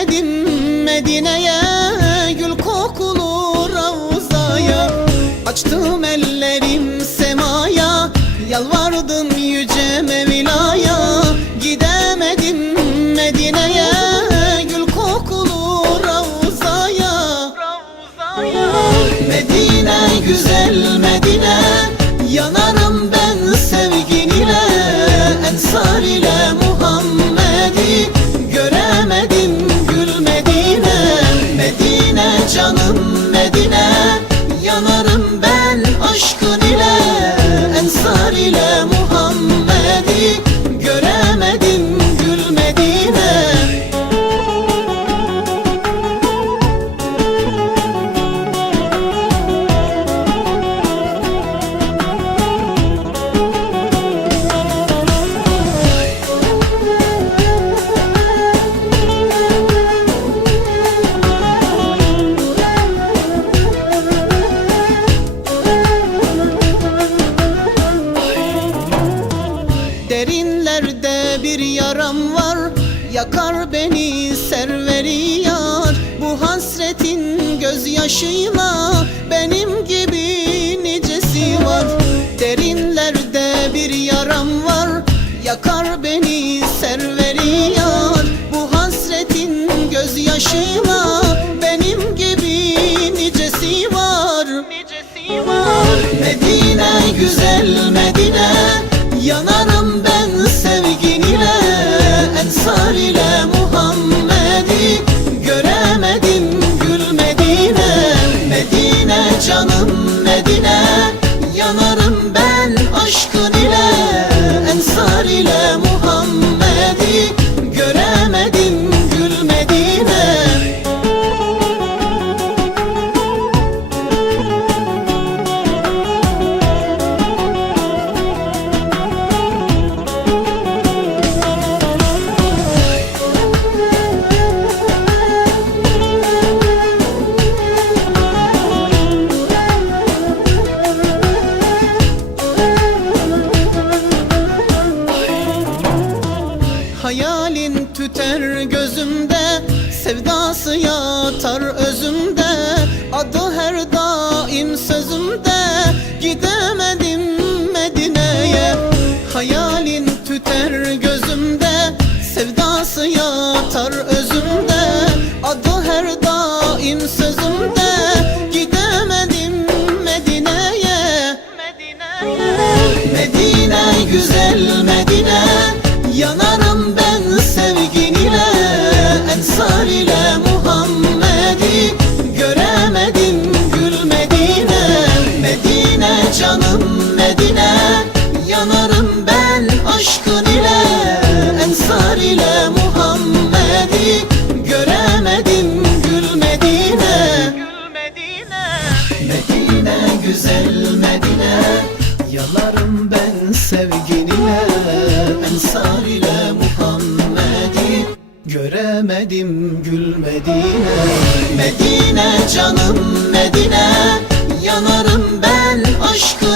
Gidemedim Medine'ye Gül kokulu Ravza'ya. Açtım ellerim semaya Yalvardım yüce Mevla'ya. Gidemedim Medine'ye Gül kokulu Ravza'ya. Medine güzel Medine Yanarım ben sevgin ile Ensar ile canım Derinlerde bir yaram var. Yakar beni serveri yar Bu hasretin gözyaşıyla Benim gibi nicesi var. Derinlerde bir yaram var. Yakar beni serveri yar Bu hasretin gözyaşıyla tüter gözümde Sevdası yatar özümde. Adı her daim sözümde Gidemedim Medine'ye. Hayalin tüter gözümde Sevdası yatar özümde. Adı her daim sözümde Gidemedim Medine'ye. Medine güzel Medine canım Medine Yanarım ben aşkın ile. Ensar ile Muhammed'i Göremedim gül Medine Medine güzel Medine Yalarım ben sevgin ile Ensar ile Muhammed'i Göremedim gül Medine Medine canım Medine Yanarım ben